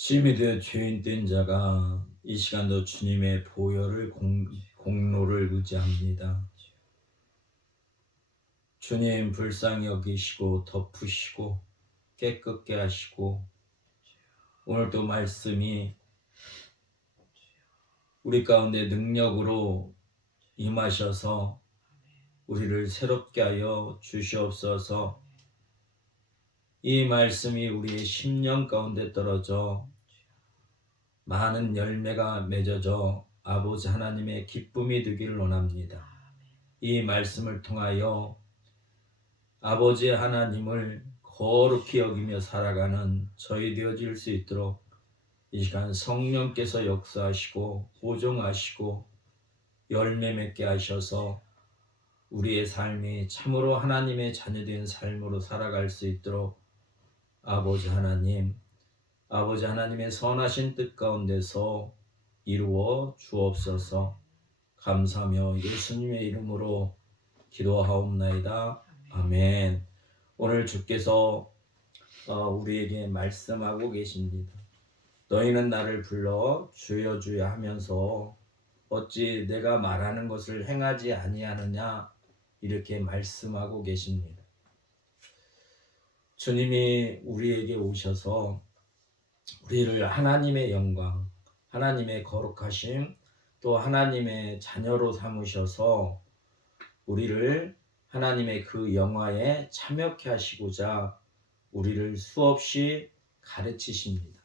시미드 죄인 된 자가 이 시간도 주님의 보혈을 공로를 의지합니다. 주님 불쌍히 여기시고 덮으시고 깨끗게 하시고 오늘도 말씀이 우리 가운데 능력으로 임하셔서 우리를 새롭게 하여 주시옵소서. 이 말씀이 우리의 심령 가운데 떨어져 많은 열매가 맺어져 아버지 하나님의 기쁨이 되기를 원합니다. 이 말씀을 통하여 아버지 하나님을 거룩히 여기며 살아가는 저희 되어질 수 있도록 이 시간 성령께서 역사하시고 보존하시고 열매 맺게 하셔서 우리의 삶이 참으로 하나님의 자녀된 삶으로 살아갈 수 있도록 아버지 하나님의 선하신 뜻 가운데서 이루어 주옵소서. 감사하며 예수님의 이름으로 기도하옵나이다. 아멘. 오늘 주께서 우리에게 말씀하고 계십니다. 너희는 나를 불러 주여 주여 하면서 어찌 내가 말하는 것을 행하지 아니하느냐, 이렇게 말씀하고 계십니다. 주님이 우리에게 오셔서 우리를 하나님의 영광, 하나님의 거룩하심, 또 하나님의 자녀로 삼으셔서 우리를 하나님의 그 영화에 참여케 하시고자 우리를 수없이 가르치십니다.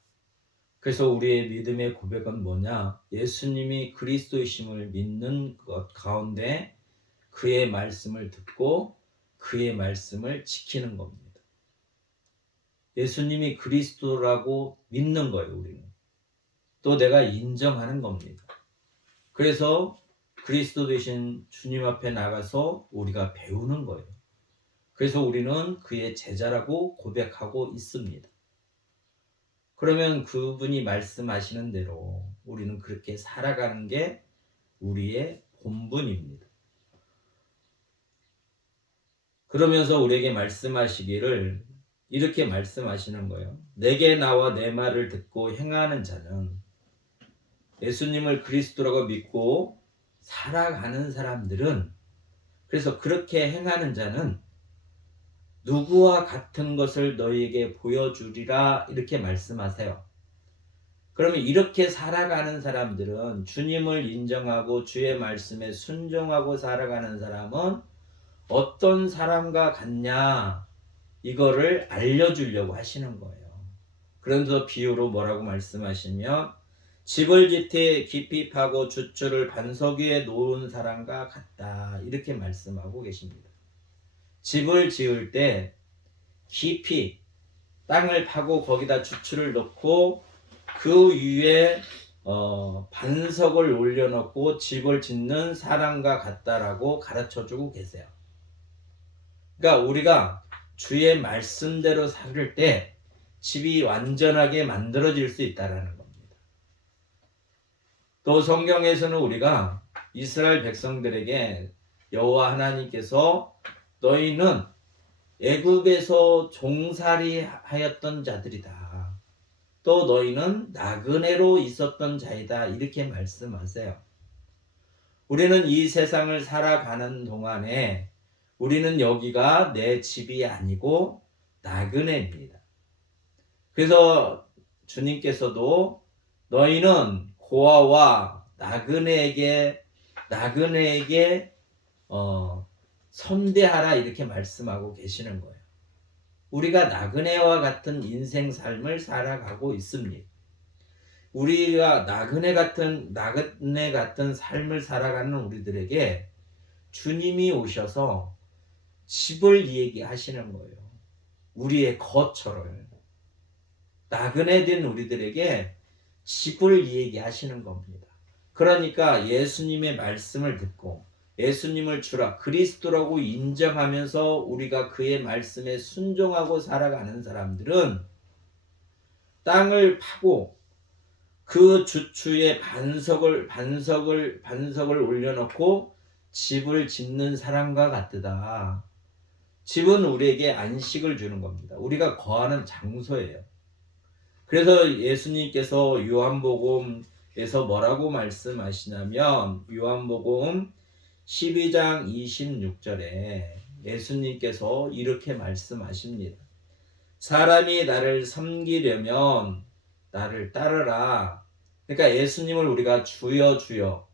그래서 우리의 믿음의 고백은 뭐냐? 예수님이 그리스도이심을 믿는 것 가운데 그의 말씀을 듣고 그의 말씀을 지키는 겁니다. 예수님이 그리스도라고 믿는 거예요, 우리는. 또 내가 인정하는 겁니다. 그래서 그리스도 되신 주님 앞에 나가서 우리가 배우는 거예요. 그래서 우리는 그의 제자라고 고백하고 있습니다. 그러면 그분이 말씀하시는 대로 우리는 그렇게 살아가는 게 우리의 본분입니다. 그러면서 우리에게 말씀하시기를 이렇게 말씀하시는 거예요. 내게 나와 내 말을 듣고 행하는 자는, 예수님을 그리스도라고 믿고 살아가는 사람들은, 그래서 그렇게 행하는 자는 누구와 같은 것을 너희에게 보여주리라, 이렇게 말씀하세요. 그러면 이렇게 살아가는 사람들은, 주님을 인정하고 주의 말씀에 순종하고 살아가는 사람은 어떤 사람과 같냐, 이거를 알려주려고 하시는 거예요. 그래서 비유로 뭐라고 말씀하시면, 집을 깊이 파고 주추를 반석 위에 놓은 사람과 같다, 이렇게 말씀하고 계십니다. 집을 지을 때 깊이 땅을 파고 거기다 주추를 넣고 그 위에 반석을 올려놓고 집을 짓는 사람과 같다라고 가르쳐주고 계세요. 그러니까 우리가 주의 말씀대로 살을 때 집이 완전하게 만들어질 수 있다는 겁니다. 또 성경에서는 우리가 이스라엘 백성들에게 여호와 하나님께서 너희는 애굽에서 종살이 하였던 자들이다, 또 너희는 나그네로 있었던 자이다, 이렇게 말씀하세요. 우리는 이 세상을 살아가는 동안에 우리는 여기가 내 집이 아니고 나그네입니다. 그래서 주님께서도 너희는 고아와 나그네에게 선대하라, 이렇게 말씀하고 계시는 거예요. 우리가 나그네와 같은 인생 삶을 살아가고 있습니다. 우리가 나그네 같은 삶을 살아가는 우리들에게 주님이 오셔서 집을 얘기하시는 거예요. 우리의 거처를. 나그네 된 우리들에게 집을 얘기하시는 겁니다. 그러니까 예수님의 말씀을 듣고 예수님을 주라, 그리스도라고 인정하면서 우리가 그의 말씀에 순종하고 살아가는 사람들은 땅을 파고 그 주추에 반석을 올려놓고 집을 짓는 사람과 같으다. 집은 우리에게 안식을 주는 겁니다. 우리가 거하는 장소예요. 그래서 예수님께서 요한복음에서 뭐라고 말씀하시냐면 요한복음 12장 26절에 예수님께서 이렇게 말씀하십니다. 사람이 나를 섬기려면 나를 따르라. 그러니까 예수님을 우리가 주여 주여,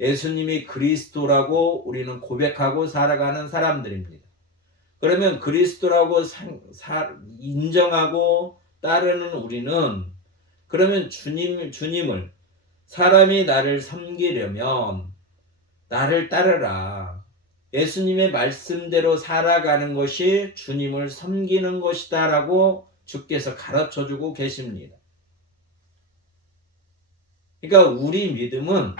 예수님이 그리스도라고 우리는 고백하고 살아가는 사람들입니다. 그러면 그리스도라고 인정하고 따르는 우리는, 그러면 주님을, 사람이 나를 섬기려면 나를 따르라. 예수님의 말씀대로 살아가는 것이 주님을 섬기는 것이다 라고 주께서 가르쳐주고 계십니다. 그러니까 우리 믿음은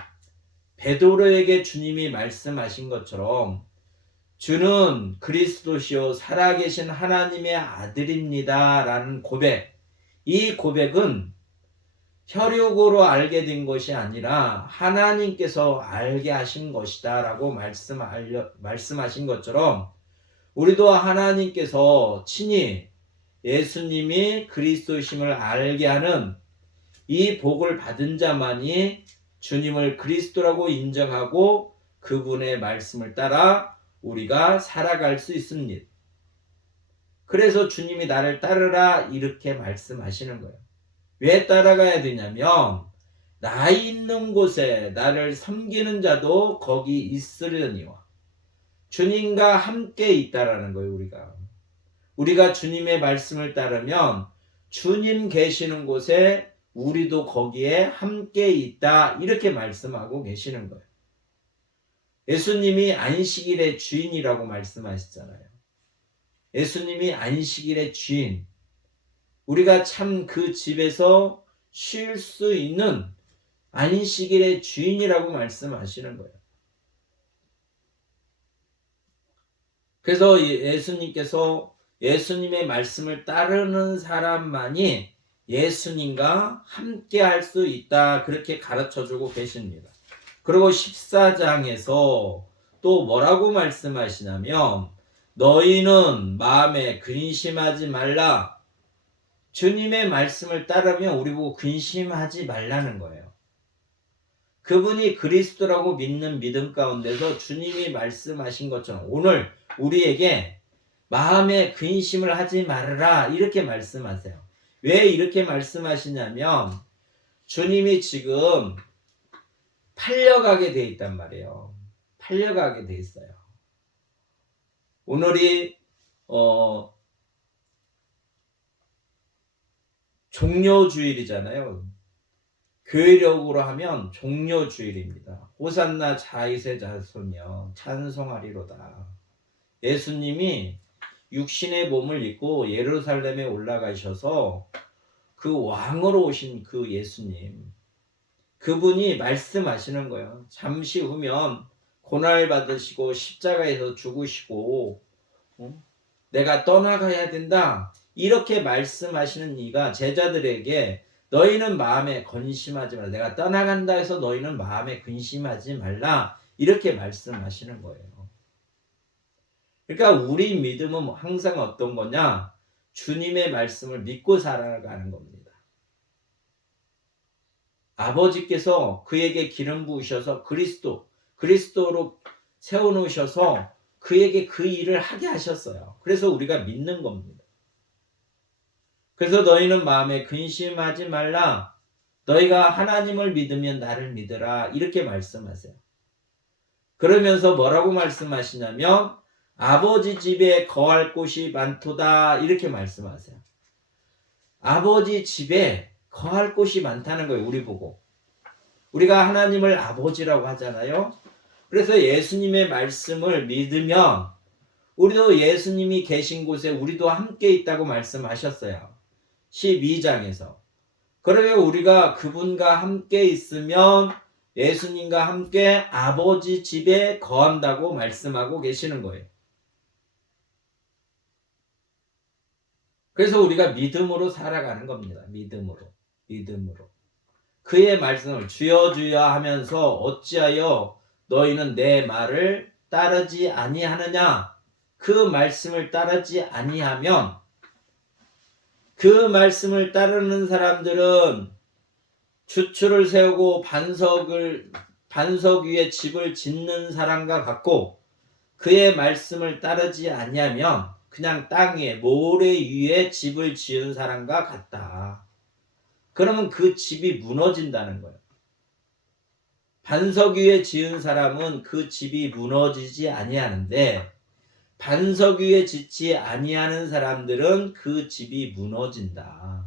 베드로에게 주님이 말씀하신 것처럼 주는 그리스도시요 살아계신 하나님의 아들입니다 라는 고백, 이 고백은 혈육으로 알게 된 것이 아니라 하나님께서 알게 하신 것이다 라고 말씀하신 것처럼 우리도 하나님께서 친히 예수님이 그리스도심을 알게 하는 이 복을 받은 자만이 주님을 그리스도라고 인정하고 그분의 말씀을 따라 우리가 살아갈 수 있습니다. 그래서 주님이 나를 따르라 이렇게 말씀하시는 거예요. 왜 따라가야 되냐면 나 있는 곳에 나를 섬기는 자도 거기 있으려니와. 주님과 함께 있다라는 거예요. 우리가 주님의 말씀을 따르면 주님 계시는 곳에 우리도 거기에 함께 있다 이렇게 말씀하고 계시는 거예요. 예수님이 안식일의 주인이라고 말씀하셨잖아요. 예수님이 안식일의 주인, 우리가 참 그 집에서 쉴 수 있는 안식일의 주인이라고 말씀하시는 거예요. 그래서 예수님께서 예수님의 말씀을 따르는 사람만이 예수님과 함께 할 수 있다 그렇게 가르쳐주고 계십니다. 그리고 14장에서 또 뭐라고 말씀하시냐면 너희는 마음에 근심하지 말라. 주님의 말씀을 따르면 우리 보고 근심하지 말라는 거예요. 그분이 그리스도라고 믿는 믿음 가운데서 주님이 말씀하신 것처럼 오늘 우리에게 마음에 근심을 하지 말아라 이렇게 말씀하세요. 왜 이렇게 말씀하시냐면 주님이 지금 팔려가게 돼 있단 말이에요. 팔려가게 돼 있어요. 오늘이 종료주일이잖아요. 교회력으로 하면 종료주일입니다. 호산나 자이세 자손이여 찬송하리로다. 예수님이 육신의 몸을 입고 예루살렘에 올라가셔서 그 왕으로 오신 그 예수님, 그분이 말씀하시는 거예요. 잠시 후면 고날 받으시고 십자가에서 죽으시고 내가 떠나가야 된다 이렇게 말씀하시는 이가 제자들에게 너희는 마음에 근심하지 말라. 내가 떠나간다 해서 너희는 마음에 근심하지 말라 이렇게 말씀하시는 거예요. 그러니까 우리 믿음은 항상 어떤 거냐? 주님의 말씀을 믿고 살아가는 겁니다. 아버지께서 그에게 기름 부으셔서 그리스도로 세워놓으셔서 그에게 그 일을 하게 하셨어요. 그래서 우리가 믿는 겁니다. 그래서 너희는 마음에 근심하지 말라. 너희가 하나님을 믿으면 나를 믿으라. 이렇게 말씀하세요. 그러면서 뭐라고 말씀하시냐면 아버지 집에 거할 곳이 많도다. 이렇게 말씀하세요. 아버지 집에 거할 곳이 많다는 거예요. 우리 보고. 우리가 하나님을 아버지라고 하잖아요. 그래서 예수님의 말씀을 믿으면 우리도 예수님이 계신 곳에 우리도 함께 있다고 말씀하셨어요. 12장에서. 그러면 우리가 그분과 함께 있으면 예수님과 함께 아버지 집에 거한다고 말씀하고 계시는 거예요. 그래서 우리가 믿음으로 살아가는 겁니다. 믿음으로. 그의 말씀을 주여 주여 하면서 어찌하여 너희는 내 말을 따르지 아니하느냐? 그 말씀을 따르지 아니하면 그 말씀을 따르는 사람들은 주추를 세우고 반석 위에 집을 짓는 사람과 같고, 그의 말씀을 따르지 아니하면 그냥 땅 위에 모래 위에 집을 지은 사람과 같다. 그러면 그 집이 무너진다는 거예요. 반석 위에 지은 사람은 그 집이 무너지지 아니하는데, 반석 위에 짓지 아니하는 사람들은 그 집이 무너진다.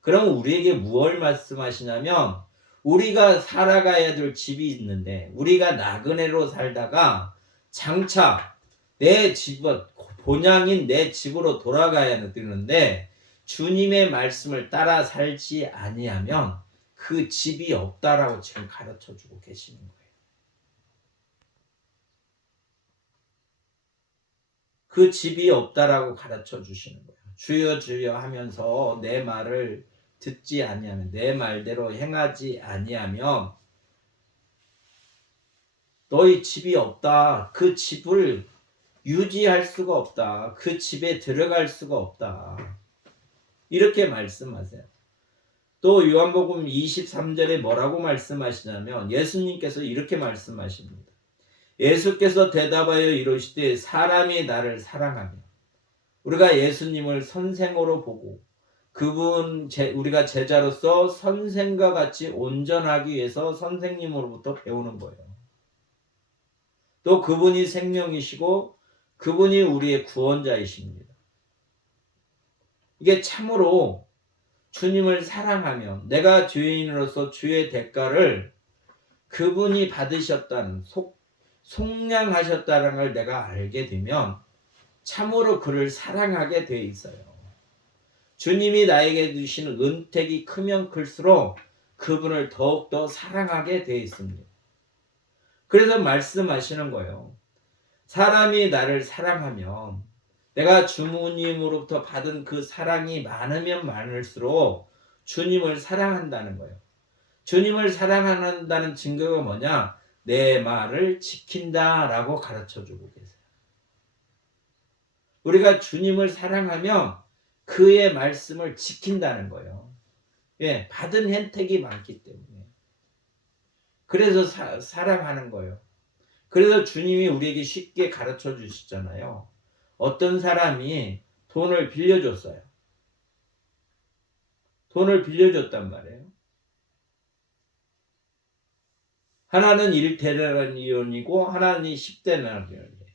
그럼 우리에게 무엇을 말씀하시냐면, 우리가 살아가야 될 집이 있는데, 우리가 나그네로 살다가 장차 내 집은 본향인 내 집으로 돌아가야 되는데, 주님의 말씀을 따라 살지 아니하면 그 집이 없다라고 지금 가르쳐 주고 계시는 거예요. 그 집이 없다라고 가르쳐 주시는 거예요. 주여 주여 하면서 내 말을 듣지 아니하면, 내 말대로 행하지 아니하면 너희 집이 없다. 그 집을 유지할 수가 없다. 그 집에 들어갈 수가 없다. 이렇게 말씀하세요. 또 요한복음 23절에 뭐라고 말씀하시냐면, 예수님께서 이렇게 말씀하십니다. 예수께서 대답하여 이르시되 사람이 나를 사랑하며, 우리가 예수님을 선생으로 보고 우리가 제자로서 선생과 같이 온전하기 위해서 선생님으로부터 배우는 거예요. 또 그분이 생명이시고 그분이 우리의 구원자이십니다. 이게 참으로 주님을 사랑하면, 내가 죄인으로서 주의 대가를 그분이 받으셨다는, 속량하셨다는 걸 내가 알게 되면 참으로 그를 사랑하게 돼 있어요. 주님이 나에게 주시는 은택이 크면 클수록 그분을 더욱더 사랑하게 돼 있습니다. 그래서 말씀하시는 거예요. 사람이 나를 사랑하면, 내가 주님으로부터 받은 그 사랑이 많으면 많을수록 주님을 사랑한다는 거예요. 주님을 사랑한다는 증거가 뭐냐? 내 말을 지킨다라고 가르쳐주고 계세요. 우리가 주님을 사랑하면 그의 말씀을 지킨다는 거예요. 예, 받은 혜택이 많기 때문에. 그래서 사랑하는 거예요. 그래서 주님이 우리에게 쉽게 가르쳐 주시잖아요. 어떤 사람이 돈을 빌려줬어요. 돈을 빌려줬단 말이에요. 하나는 1데나리온이고 하나는 10데나리온이에요.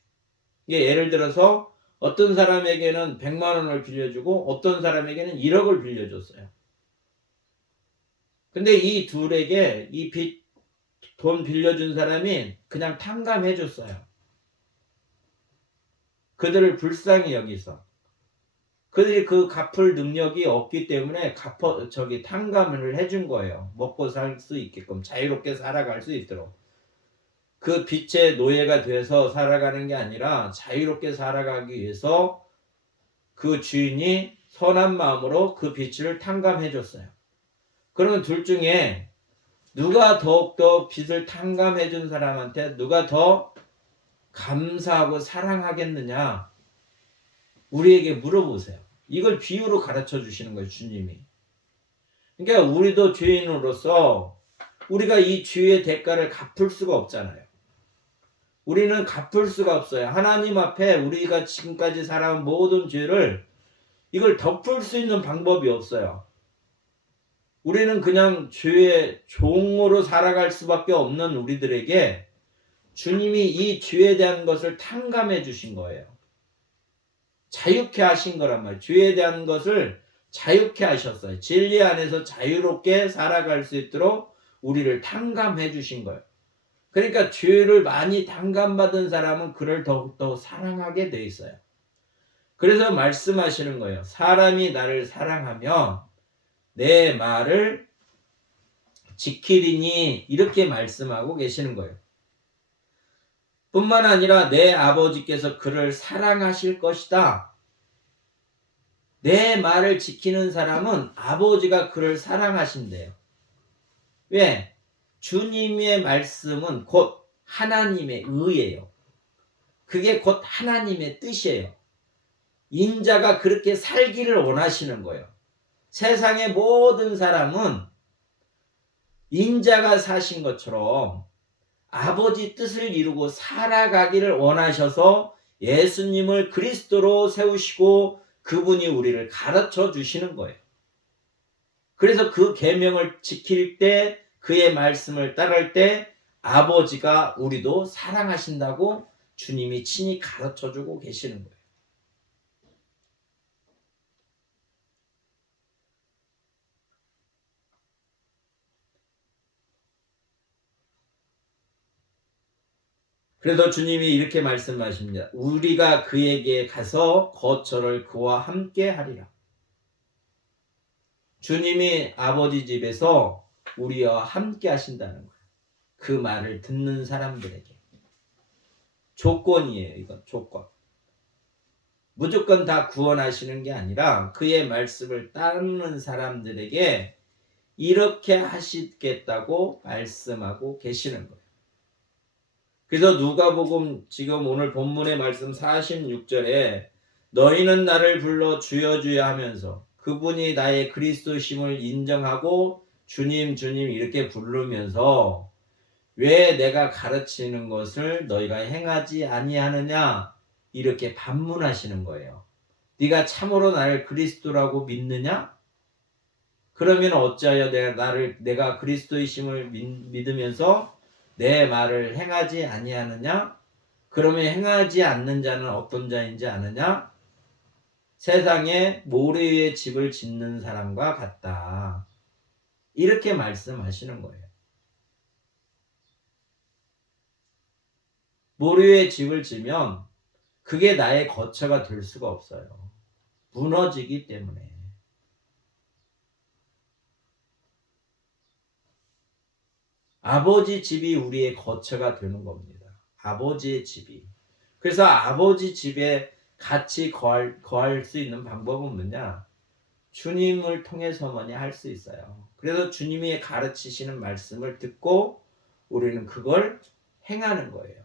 이게 예를 들어서 어떤 사람에게는 100만 원을 빌려주고 어떤 사람에게는 1억을 빌려줬어요. 근데 이 둘에게 이 돈 빌려준 사람이 그냥 탕감해 줬어요. 그들을 불쌍히 여기서. 그들이 그 갚을 능력이 없기 때문에 탕감을 해준 거예요. 먹고 살 수 있게끔, 자유롭게 살아갈 수 있도록. 그 빚의 노예가 돼서 살아가는 게 아니라 자유롭게 살아가기 위해서 그 주인이 선한 마음으로 그 빚을 탕감해 줬어요. 그러면 둘 중에 누가 더욱더 빚을 탕감해 준 사람한테 누가 더 감사하고 사랑하겠느냐? 우리에게 물어보세요. 이걸 비유로 가르쳐 주시는 거예요, 주님이. 그러니까 우리도 죄인으로서 우리가 이 죄의 대가를 갚을 수가 없잖아요. 우리는 갚을 수가 없어요. 하나님 앞에 우리가 지금까지 살아온 모든 죄를 이걸 덮을 수 있는 방법이 없어요. 우리는 그냥 죄의 종으로 살아갈 수밖에 없는 우리들에게 주님이 이 죄에 대한 것을 탕감해 주신 거예요. 자유케 하신 거란 말이에요. 죄에 대한 것을 자유케 하셨어요. 진리 안에서 자유롭게 살아갈 수 있도록 우리를 탕감해 주신 거예요. 그러니까 죄를 많이 탕감받은 사람은 그를 더욱더 사랑하게 돼 있어요. 그래서 말씀하시는 거예요. 사람이 나를 사랑하면 내 말을 지키리니, 이렇게 말씀하고 계시는 거예요. 뿐만 아니라 내 아버지께서 그를 사랑하실 것이다. 내 말을 지키는 사람은 아버지가 그를 사랑하신대요. 왜? 주님의 말씀은 곧 하나님의 의예요. 그게 곧 하나님의 뜻이에요. 인자가 그렇게 살기를 원하시는 거예요. 세상의 모든 사람은 인자가 사신 것처럼 아버지 뜻을 이루고 살아가기를 원하셔서 예수님을 그리스도로 세우시고 그분이 우리를 가르쳐 주시는 거예요. 그래서 그 계명을 지킬 때, 그의 말씀을 따를 때 아버지가 우리도 사랑하신다고 주님이 친히 가르쳐 주고 계시는 거예요. 그래서 주님이 이렇게 말씀하십니다. 우리가 그에게 가서 거처를 그와 함께 하리라. 주님이 아버지 집에서 우리와 함께 하신다는 거예요. 그 말을 듣는 사람들에게. 조건이에요. 이건 조건. 무조건 다 구원하시는 게 아니라 그의 말씀을 따르는 사람들에게 이렇게 하시겠다고 말씀하고 계시는 거예요. 그래서 누가복음 지금 오늘 본문의 말씀 46절에 너희는 나를 불러 주여 주여 하면서 그분이 나의 그리스도심을 인정하고 주님 주님 이렇게 부르면서 왜 내가 가르치는 것을 너희가 행하지 아니하느냐 이렇게 반문하시는 거예요. 네가 참으로 나를 그리스도라고 믿느냐? 그러면 어찌하여 내가 그리스도이심을 믿으면서 내 말을 행하지 아니하느냐? 그러면 행하지 않는 자는 어떤 자인지 아느냐? 세상에 모래 위에 집을 짓는 사람과 같다. 이렇게 말씀하시는 거예요. 모래 위에 집을 지면 그게 나의 거처가 될 수가 없어요. 무너지기 때문에. 아버지 집이 우리의 거처가 되는 겁니다. 아버지의 집이. 그래서 아버지 집에 같이 거할 수 있는 방법은 뭐냐? 주님을 통해서만이 할 수 있어요. 그래서 주님이 가르치시는 말씀을 듣고 우리는 그걸 행하는 거예요.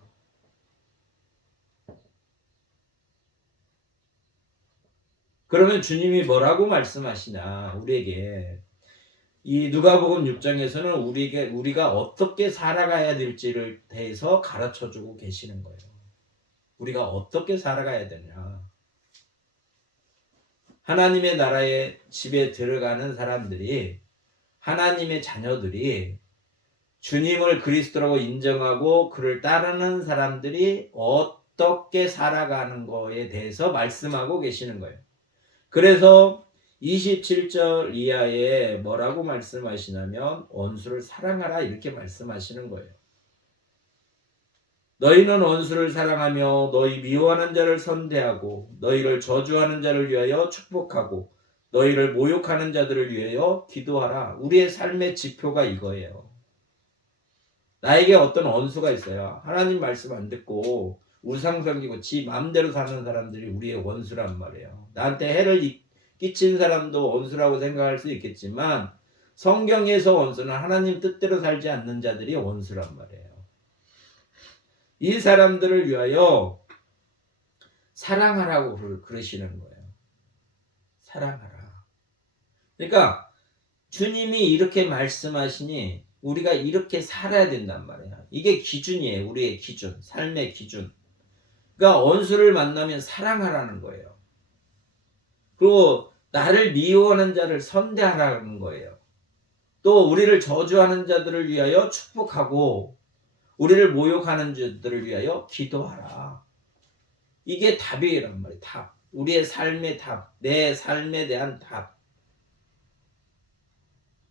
그러면 주님이 뭐라고 말씀하시냐? 우리에게 이 누가복음 6장에서는 우리가 어떻게 살아가야 될지를 대해서 가르쳐 주고 계시는 거예요. 우리가 어떻게 살아가야 되냐. 하나님의 나라의 집에 들어가는 사람들이, 하나님의 자녀들이 주님을 그리스도라고 인정하고 그를 따르는 사람들이 어떻게 살아가는 거에 대해서 말씀하고 계시는 거예요. 그래서 27절 이하에 뭐라고 말씀하시냐면 원수를 사랑하라 이렇게 말씀하시는 거예요. 너희는 원수를 사랑하며 너희 미워하는 자를 선대하고 너희를 저주하는 자를 위하여 축복하고 너희를 모욕하는 자들을 위하여 기도하라. 우리의 삶의 지표가 이거예요. 나에게 어떤 원수가 있어요. 하나님 말씀 안 듣고 우상 섬기고 지 마음대로 사는 사람들이 우리의 원수란 말이에요. 나한테 해를 끼친 사람도 원수라고 생각할 수 있겠지만 성경에서 원수는 하나님 뜻대로 살지 않는 자들이 원수란 말이에요. 이 사람들을 위하여 사랑하라고 그러시는 거예요. 사랑하라. 그러니까 주님이 이렇게 말씀하시니 우리가 이렇게 살아야 된단 말이야. 이게 기준이에요. 우리의 기준. 삶의 기준. 그러니까 원수를 만나면 사랑하라는 거예요. 그리고 나를 미워하는 자를 선대하라는 거예요. 또 우리를 저주하는 자들을 위하여 축복하고 우리를 모욕하는 자들을 위하여 기도하라. 이게 답이란 말이에요. 답. 우리의 삶의 답. 내 삶에 대한 답.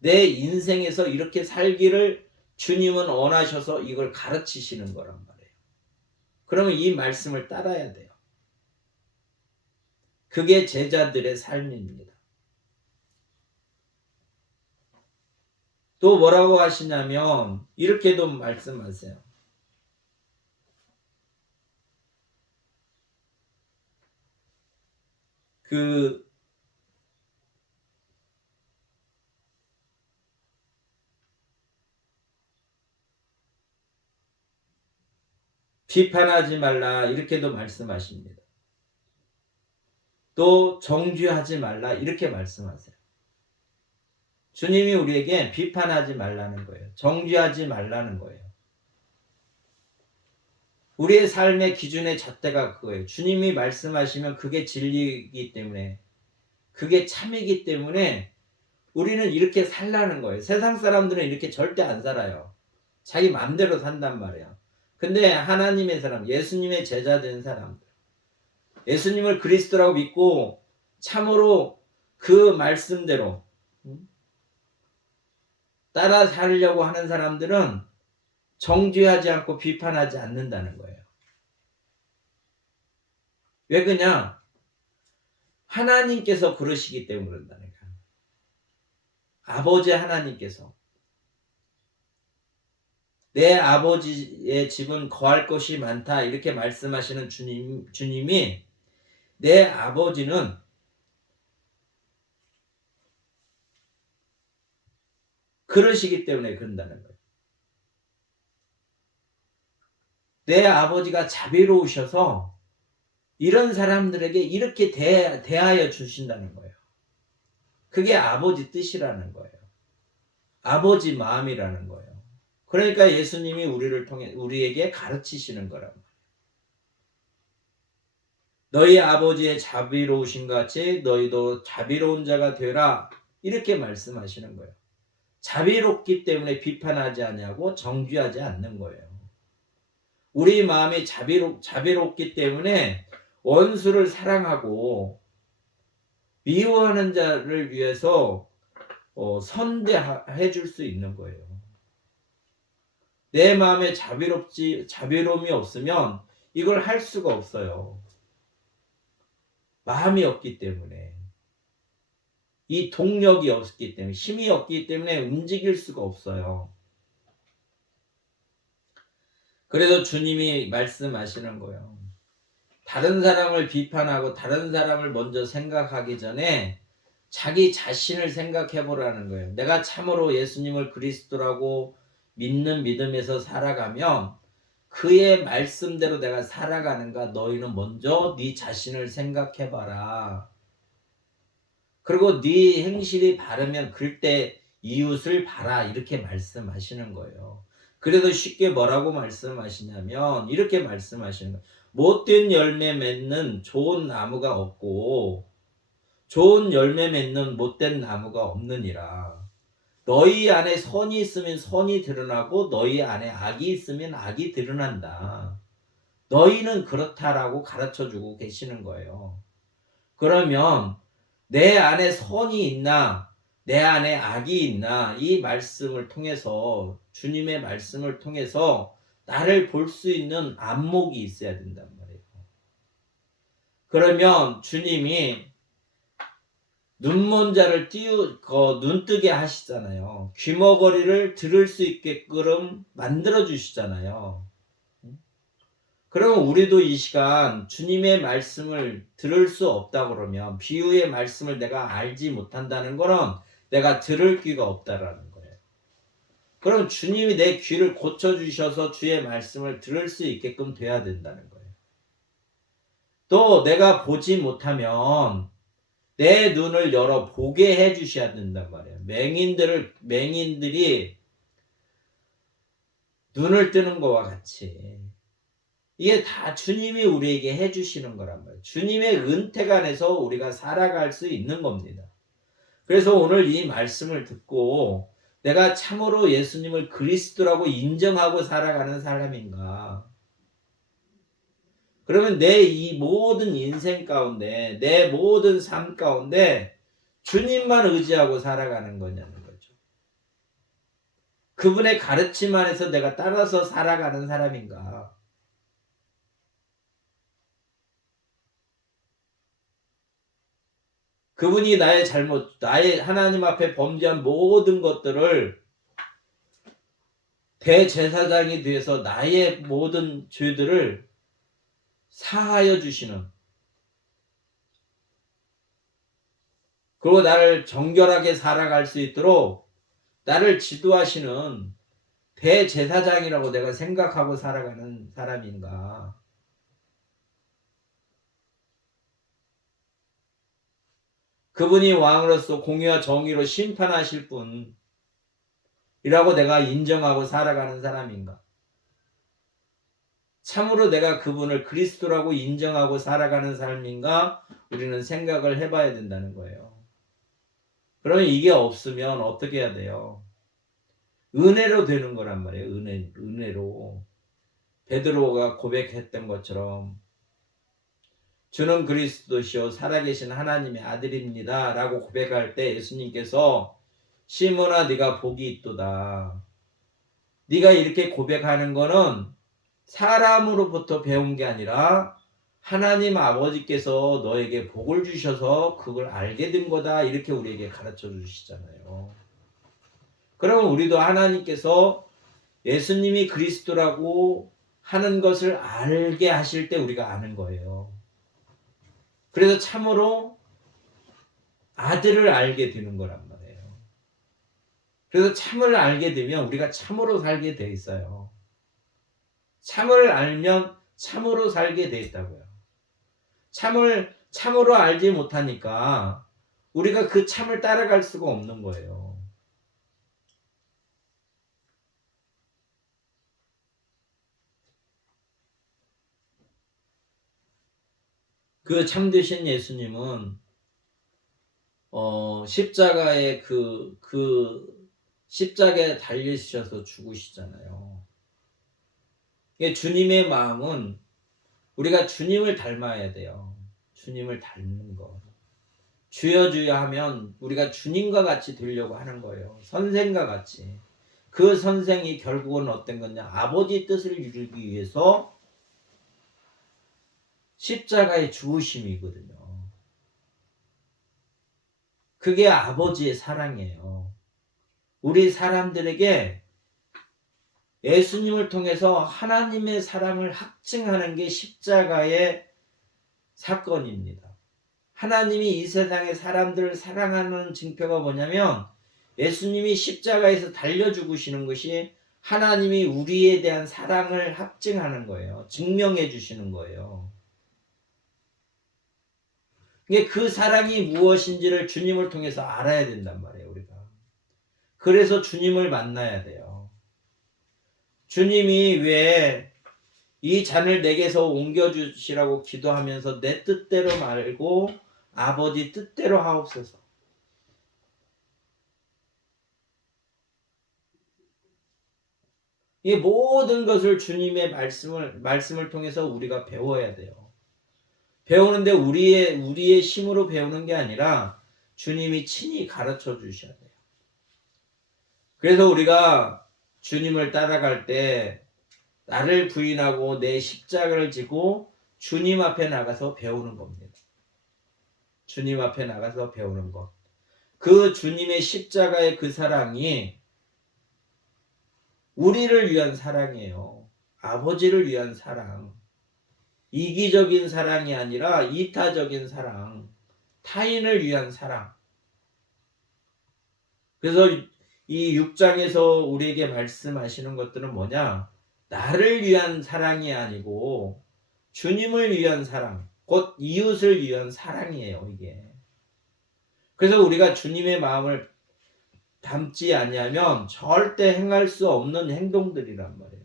내 인생에서 이렇게 살기를 주님은 원하셔서 이걸 가르치시는 거란 말이에요. 그러면 이 말씀을 따라야 돼요. 그게 제자들의 삶입니다. 또 뭐라고 하시냐면 이렇게도 말씀하세요. 비판하지 말라 이렇게도 말씀하십니다. 또 정죄하지 말라 이렇게 말씀하세요. 주님이 우리에게 비판하지 말라는 거예요. 정죄하지 말라는 거예요. 우리의 삶의 기준의 잣대가 그거예요. 주님이 말씀하시면 그게 진리이기 때문에, 그게 참이기 때문에 우리는 이렇게 살라는 거예요. 세상 사람들은 이렇게 절대 안 살아요. 자기 마음대로 산단 말이에요. 근데 하나님의 사람, 예수님의 제자 된 사람들, 예수님을 그리스도라고 믿고 참으로 그 말씀대로 따라 살려고 하는 사람들은 정죄하지 않고 비판하지 않는다는 거예요. 왜 그러냐? 하나님께서 그러시기 때문에 그런다는 거예요. 아버지 하나님께서. 내 아버지의 집은 거할 것이 많다 이렇게 말씀하시는 주님이 내 아버지는 그러시기 때문에 그런다는 거예요. 내 아버지가 자비로우셔서 이런 사람들에게 이렇게 대하여 주신다는 거예요. 그게 아버지 뜻이라는 거예요. 아버지 마음이라는 거예요. 그러니까 예수님이 우리를 통해 우리에게 가르치시는 거란 말이에요. 너희 아버지의 자비로우신 같이 너희도 자비로운 자가 되라 이렇게 말씀하시는 거예요. 자비롭기 때문에 비판하지 않냐고 정죄하지 않는 거예요. 우리 마음이 자비롭기 때문에 원수를 사랑하고 미워하는 자를 위해서 선대해 줄 수 있는 거예요. 내 마음에 자비로움이 없으면 이걸 할 수가 없어요. 마음이 없기 때문에. 이 동력이 없기 때문에, 힘이 없기 때문에 움직일 수가 없어요. 그래서 주님이 말씀하시는 거예요. 다른 사람을 비판하고 다른 사람을 먼저 생각하기 전에 자기 자신을 생각해 보라는 거예요. 내가 참으로 예수님을 그리스도라고 믿는 믿음에서 살아가면 그의 말씀대로 내가 살아가는가 너희는 먼저 네 자신을 생각해 봐라. 그리고 네 행실이 바르면 그때 이웃을 봐라 이렇게 말씀하시는 거예요. 그래도 쉽게 뭐라고 말씀하시냐면 이렇게 말씀하시는 거예요. 못된 열매 맺는 좋은 나무가 없고 좋은 열매 맺는 못된 나무가 없느니라. 너희 안에 선이 있으면 선이 드러나고 너희 안에 악이 있으면 악이 드러난다. 너희는 그렇다라고 가르쳐주고 계시는 거예요. 그러면 내 안에 선이 있나 내 안에 악이 있나 이 말씀을 통해서 주님의 말씀을 통해서 나를 볼 수 있는 안목이 있어야 된단 말이에요. 그러면 주님이 눈먼 자를 눈뜨게 하시잖아요. 귀머거리를 들을 수 있게끔 만들어 주시잖아요. 그러면 우리도 이 시간 주님의 말씀을 들을 수 없다 그러면 비유의 말씀을 내가 알지 못한다는 거는 내가 들을 귀가 없다라는 거예요. 그럼 주님이 내 귀를 고쳐주셔서 주의 말씀을 들을 수 있게끔 돼야 된다는 거예요. 또 내가 보지 못하면 내 눈을 열어 보게 해 주셔야 된단 말이에요. 맹인들이 눈을 뜨는 것과 같이 이게 다 주님이 우리에게 해주시는 거란 말이에요. 주님의 은택 안에서 우리가 살아갈 수 있는 겁니다. 그래서 오늘 이 말씀을 듣고 내가 참으로 예수님을 그리스도라고 인정하고 살아가는 사람인가? 그러면 내 이 모든 인생 가운데 내 모든 삶 가운데 주님만 의지하고 살아가는 거냐는 거죠. 그분의 가르침 안에서 내가 따라서 살아가는 사람인가? 그분이 나의 잘못, 나의 하나님 앞에 범죄한 모든 것들을 대제사장이 되어서 나의 모든 죄들을 사하여 주시는, 그리고 나를 정결하게 살아갈 수 있도록 나를 지도하시는 대제사장이라고 내가 생각하고 살아가는 사람인가? 그분이 왕으로서 공의와 정의로 심판하실 분이라고 내가 인정하고 살아가는 사람인가? 참으로 내가 그분을 그리스도라고 인정하고 살아가는 삶인가? 우리는 생각을 해봐야 된다는 거예요. 그러면 이게 없으면 어떻게 해야 돼요? 은혜로 되는 거란 말이에요. 은혜로. 베드로가 고백했던 것처럼 주는 그리스도시요 살아계신 하나님의 아들입니다 라고 고백할 때 예수님께서 시몬아 네가 복이 있도다. 네가 이렇게 고백하는 거는 사람으로부터 배운 게 아니라 하나님 아버지께서 너에게 복을 주셔서 그걸 알게 된 거다. 이렇게 우리에게 가르쳐 주시잖아요. 그러면 우리도 하나님께서 예수님이 그리스도라고 하는 것을 알게 하실 때 우리가 아는 거예요. 그래서 참으로 아들을 알게 되는 거란 말이에요. 그래서 참을 알게 되면 우리가 참으로 살게 돼 있어요. 참을 알면 참으로 살게 돼 있다고요. 참을 참으로 알지 못하니까 우리가 그 참을 따라갈 수가 없는 거예요. 그 참되신 예수님은 십자가에 십자가에 달리셔서 죽으시잖아요. 주님의 마음은 우리가 주님을 닮아야 돼요. 주님을 닮는 거. 주여 주여 하면 우리가 주님과 같이 되려고 하는 거예요. 선생과 같이. 그 선생이 결국은 어떤 거냐? 아버지 뜻을 이루기 위해서 십자가의 죽으심이거든요. 그게 아버지의 사랑이에요. 우리 사람들에게 예수님을 통해서 하나님의 사랑을 확증하는 게 십자가의 사건입니다. 하나님이 이 세상의 사람들을 사랑하는 증표가 뭐냐면 예수님이 십자가에서 달려 죽으시는 것이 하나님이 우리에 대한 사랑을 확증하는 거예요. 증명해 주시는 거예요. 그 사랑이 무엇인지를 주님을 통해서 알아야 된단 말이에요, 우리가. 그래서 주님을 만나야 돼요. 주님이 왜 이 잔을 내게서 옮겨주시라고 기도하면서 내 뜻대로 말고 아버지 뜻대로 하옵소서. 이 모든 것을 주님의 말씀을 통해서 우리가 배워야 돼요. 배우는데 우리의 힘으로 배우는 게 아니라 주님이 친히 가르쳐 주셔야 돼요. 그래서 우리가 주님을 따라갈 때 나를 부인하고 내 십자가를 지고 주님 앞에 나가서 배우는 겁니다. 주님 앞에 나가서 배우는 것. 그 주님의 십자가의 그 사랑이 우리를 위한 사랑이에요. 아버지를 위한 사랑. 이기적인 사랑이 아니라 이타적인 사랑. 타인을 위한 사랑. 그래서 이 6장에서 우리에게 말씀하시는 것들은 뭐냐? 나를 위한 사랑이 아니고 주님을 위한 사랑, 곧 이웃을 위한 사랑이에요, 이게. 그래서 우리가 주님의 마음을 담지 아니하면 절대 행할 수 없는 행동들이란 말이에요.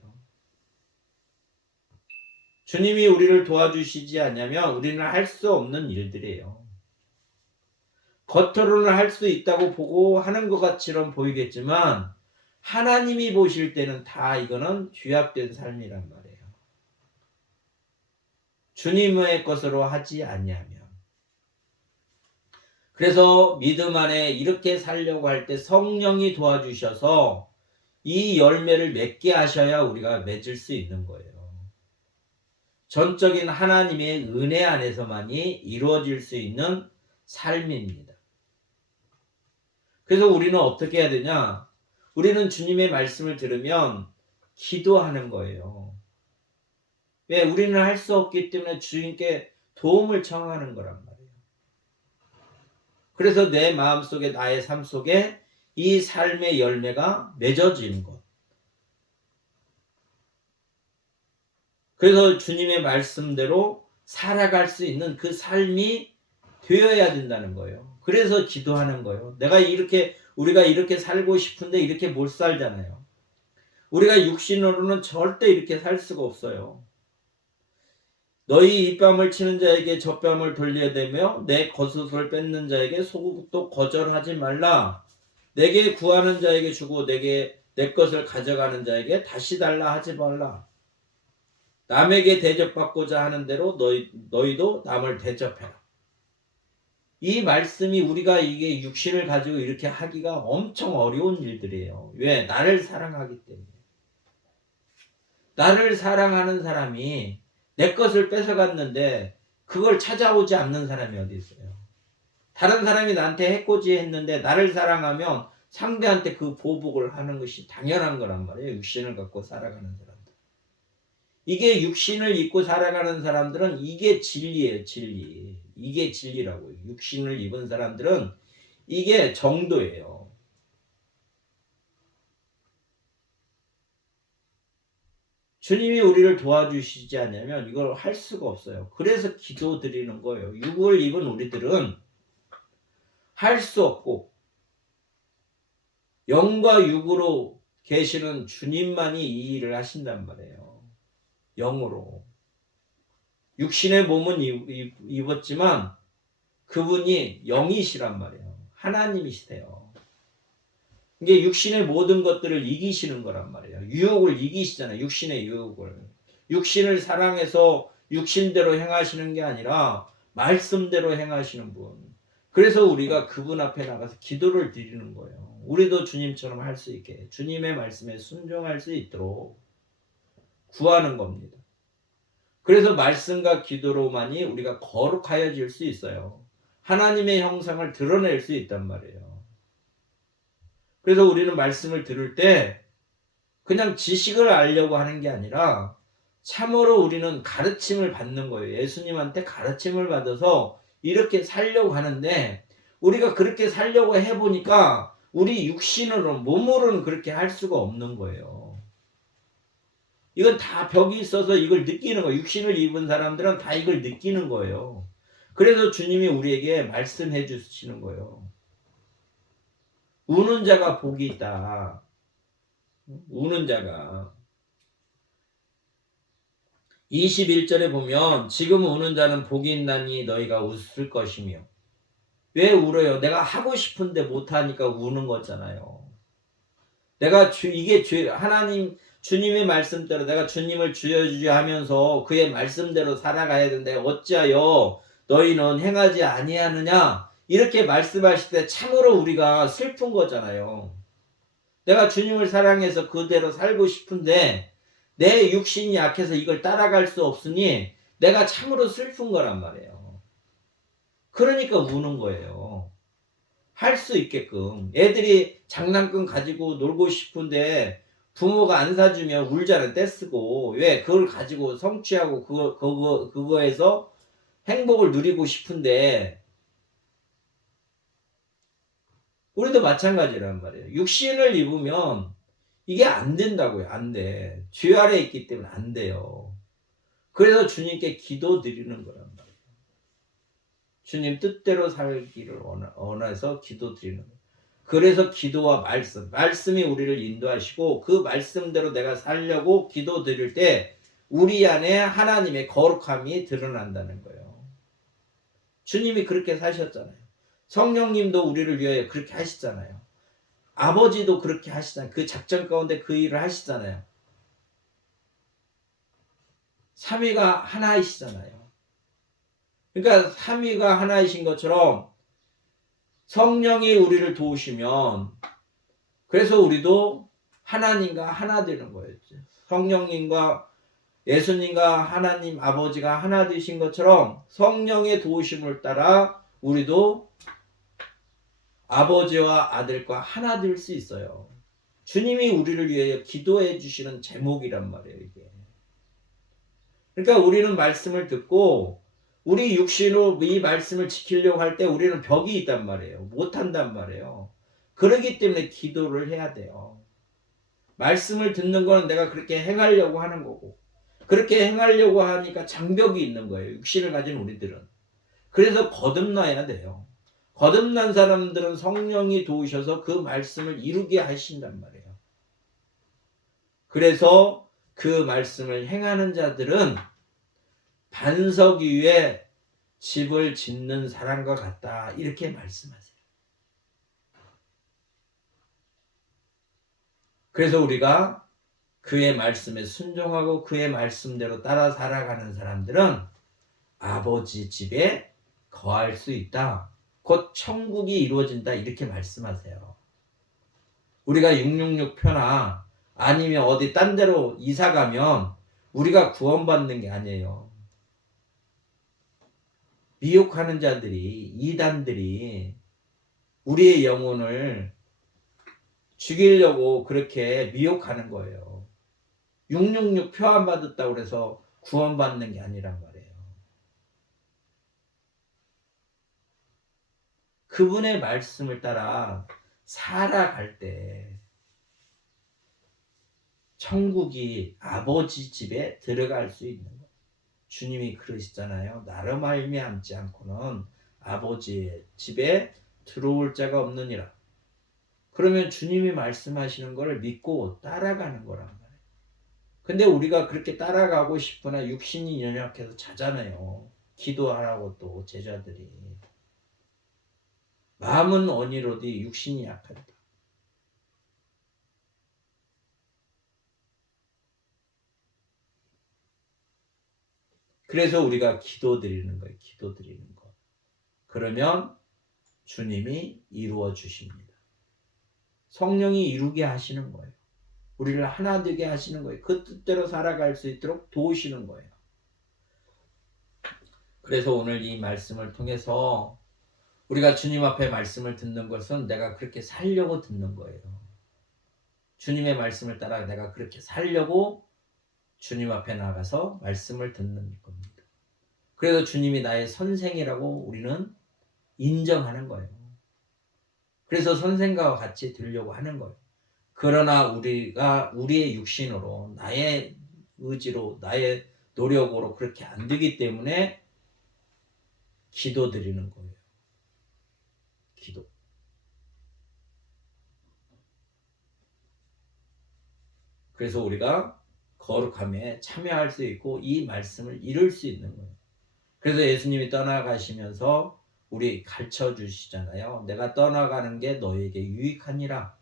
주님이 우리를 도와주시지 않으면 우리는 할 수 없는 일들이에요. 겉으로는 할 수 있다고 보고 하는 것 같이는 보이겠지만 하나님이 보실 때는 다 이거는 죄악된 삶이란 말이에요. 주님의 것으로 하지 아니하면. 그래서 믿음 안에 이렇게 살려고 할 때 성령이 도와주셔서 이 열매를 맺게 하셔야 우리가 맺을 수 있는 거예요. 전적인 하나님의 은혜 안에서만이 이루어질 수 있는 삶입니다. 그래서 우리는 어떻게 해야 되냐? 우리는 주님의 말씀을 들으면 기도하는 거예요. 왜? 우리는 할 수 없기 때문에 주님께 도움을 청하는 거란 말이에요. 그래서 내 마음속에 나의 삶 속에 이 삶의 열매가 맺어지는 것. 그래서 주님의 말씀대로 살아갈 수 있는 그 삶이 되어야 된다는 거예요. 그래서 기도하는 거예요. 우리가 이렇게 살고 싶은데 이렇게 못 살잖아요. 우리가 육신으로는 절대 이렇게 살 수가 없어요. 너희 입밤을 치는 자에게 젖밤을 돌려대며 내 겉옷을 뺏는 자에게 속옷도 거절하지 말라. 내게 구하는 자에게 주고 내 것을 가져가는 자에게 다시 달라 하지 말라. 남에게 대접받고자 하는 대로 너희도 남을 대접해라. 이 말씀이 우리가 이게 육신을 가지고 이렇게 하기가 엄청 어려운 일들이에요. 왜? 나를 사랑하기 때문에. 나를 사랑하는 사람이 내 것을 뺏어갔는데 그걸 찾아오지 않는 사람이 어디 있어요? 다른 사람이 나한테 해코지 했는데 나를 사랑하면 상대한테 그 보복을 하는 것이 당연한 거란 말이에요. 육신을 갖고 살아가는 사람들. 이게 육신을 입고 살아가는 사람들은 이게 진리예요. 진리. 이게 진리라고요. 육신을 입은 사람들은 이게 정도예요. 주님이 우리를 도와주시지 않으면 이걸 할 수가 없어요. 그래서 기도 드리는 거예요. 육을 입은 우리들은 할 수 없고 영과 육으로 계시는 주님만이 이 일을 하신단 말이에요. 영으로. 육신의 몸은 입었지만 그분이 영이시란 말이에요. 하나님이시대요. 이게 육신의 모든 것들을 이기시는 거란 말이에요. 유혹을 이기시잖아요. 육신의 유혹을. 육신을 사랑해서 육신대로 행하시는 게 아니라 말씀대로 행하시는 분. 그래서 우리가 그분 앞에 나가서 기도를 드리는 거예요. 우리도 주님처럼 할 수 있게 주님의 말씀에 순종할 수 있도록 구하는 겁니다. 그래서 말씀과 기도로만이 우리가 거룩하여질 수 있어요. 하나님의 형상을 드러낼 수 있단 말이에요. 그래서 우리는 말씀을 들을 때 그냥 지식을 알려고 하는 게 아니라 참으로 우리는 가르침을 받는 거예요. 예수님한테 가르침을 받아서 이렇게 살려고 하는데 우리가 그렇게 살려고 해보니까 우리 육신으로는 몸으로는 그렇게 할 수가 없는 거예요. 이건 다 벽이 있어서 이걸 느끼는 거예요. 육신을 입은 사람들은 다 이걸 느끼는 거예요. 그래서 주님이 우리에게 말씀해 주시는 거예요. 우는 자가 복이 있다. 우는 자가. 21절에 보면 지금 우는 자는 복이 있나니 너희가 웃을 것이며. 왜 울어요? 내가 하고 싶은데 못하니까 우는 거잖아요. 내가 하나님 주님의 말씀대로 내가 주님을 주여 하면서 그의 말씀대로 살아가야 되는데 어찌하여 너희는 행하지 아니하느냐 이렇게 말씀하실 때 참으로 우리가 슬픈 거잖아요. 내가 주님을 사랑해서 그대로 살고 싶은데 내 육신이 약해서 이걸 따라갈 수 없으니 내가 참으로 슬픈 거란 말이에요. 그러니까 우는 거예요. 할 수 있게끔. 애들이 장난감 가지고 놀고 싶은데 부모가 안 사주면 울자는 떼쓰고 왜 그걸 가지고 성취하고 그거에서 행복을 누리고 싶은데 우리도 마찬가지란 말이에요. 육신을 입으면 이게 안 된다고요. 안 돼. 죄 아래 있기 때문에 안 돼요. 그래서 주님께 기도 드리는 거란 말이에요. 주님 뜻대로 살기를 원해서 기도 드리는 거예요. 그래서 기도와 말씀이 우리를 인도하시고 그 말씀대로 내가 살려고 기도 드릴 때 우리 안에 하나님의 거룩함이 드러난다는 거예요. 주님이 그렇게 사셨잖아요. 성령님도 우리를 위하여 그렇게 하시잖아요. 아버지도 그렇게 하시잖아요. 그 작전 가운데 그 일을 하시잖아요. 삼위가 하나이시잖아요. 그러니까 삼위가 하나이신 것처럼 성령이 우리를 도우시면 그래서 우리도 하나님과 하나 되는 거예요. 성령님과 예수님과 하나님 아버지가 하나 되신 것처럼 성령의 도우심을 따라 우리도 아버지와 아들과 하나 될 수 있어요. 주님이 우리를 위해 기도해 주시는 제목이란 말이에요. 이게. 그러니까 우리는 말씀을 듣고 우리 육신으로 이 말씀을 지키려고 할 때 우리는 벽이 있단 말이에요. 못한단 말이에요. 그렇기 때문에 기도를 해야 돼요. 말씀을 듣는 거는 내가 그렇게 행하려고 하는 거고 그렇게 행하려고 하니까 장벽이 있는 거예요. 육신을 가진 우리들은. 그래서 거듭나야 돼요. 거듭난 사람들은 성령이 도우셔서 그 말씀을 이루게 하신단 말이에요. 그래서 그 말씀을 행하는 자들은 반석 위에 집을 짓는 사람과 같다. 이렇게 말씀하세요. 그래서 우리가 그의 말씀에 순종하고 그의 말씀대로 따라 살아가는 사람들은 아버지 집에 거할 수 있다. 곧 천국이 이루어진다. 이렇게 말씀하세요. 우리가 666표나 아니면 어디 딴 데로 이사 가면 우리가 구원받는 게 아니에요. 미혹하는 자들이, 이단들이 우리의 영혼을 죽이려고 그렇게 미혹하는 거예요. 666 표 안 받았다고 그래서 구원받는 게 아니란 말이에요. 그분의 말씀을 따라 살아갈 때 천국이 아버지 집에 들어갈 수 있는 거예요. 주님이 그러시잖아요. 나로 말미암지 않고는 아버지의 집에 들어올 자가 없느니라. 그러면 주님이 말씀하시는 것을 믿고 따라가는 거란 말이에요. 근데 우리가 그렇게 따라가고 싶으나 육신이 연약해서 자잖아요. 기도하라고 또 제자들이. 마음은 언이로되 육신이 약하다. 그래서 우리가 기도드리는 거예요. 기도드리는 거. 그러면 주님이 이루어 주십니다. 성령이 이루게 하시는 거예요. 우리를 하나 되게 하시는 거예요. 그 뜻대로 살아갈 수 있도록 도우시는 거예요. 그래서 오늘 이 말씀을 통해서 우리가 주님 앞에 말씀을 듣는 것은 내가 그렇게 살려고 듣는 거예요. 주님의 말씀을 따라 내가 그렇게 살려고 주님 앞에 나가서 말씀을 듣는 겁니다. 그래서 주님이 나의 선생이라고 우리는 인정하는 거예요. 그래서 선생과 같이 들으려고 하는 거예요. 그러나 우리가 우리의 육신으로 나의 의지로 나의 노력으로 그렇게 안 되기 때문에 기도 드리는 거예요. 기도. 그래서 우리가 거룩함에 참여할 수 있고 이 말씀을 이룰 수 있는 거예요. 그래서 예수님이 떠나가시면서 우리 가르쳐 주시잖아요. 내가 떠나가는 게 너에게 유익하니라.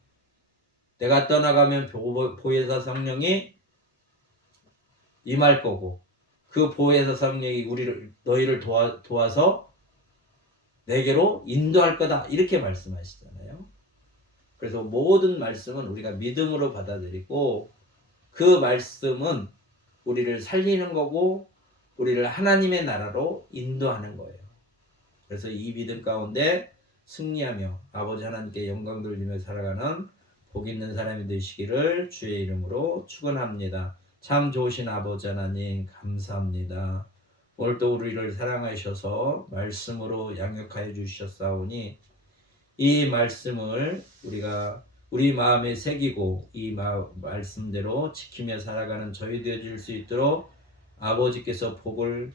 내가 떠나가면 보혜사 성령이 임할 거고 그 보혜사 성령이 너희를 도와서 내게로 인도할 거다. 이렇게 말씀하시잖아요. 그래서 모든 말씀은 우리가 믿음으로 받아들이고 그 말씀은 우리를 살리는 거고 우리를 하나님의 나라로 인도하는 거예요. 그래서 이 믿음 가운데 승리하며 아버지 하나님께 영광 돌리며 살아가는 복 있는 사람이 되시기를 주의 이름으로 축원합니다. 참 좋으신 아버지 하나님 감사합니다. 오늘도 우리를 사랑하셔서 말씀으로 양육하여 주셨사오니 이 말씀을 우리가 우리 마음에 새기고 이 말씀대로 지키며 살아가는 저희 되어질 수 있도록 아버지께서 복을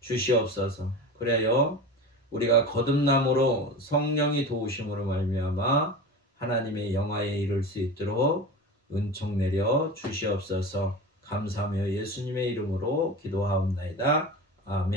주시옵소서. 그래요 우리가 거듭남으로 성령이 도우심으로 말미암아 하나님의 영화에 이를 수 있도록 은총 내려 주시옵소서. 감사하며 예수님의 이름으로 기도하옵나이다. 아멘.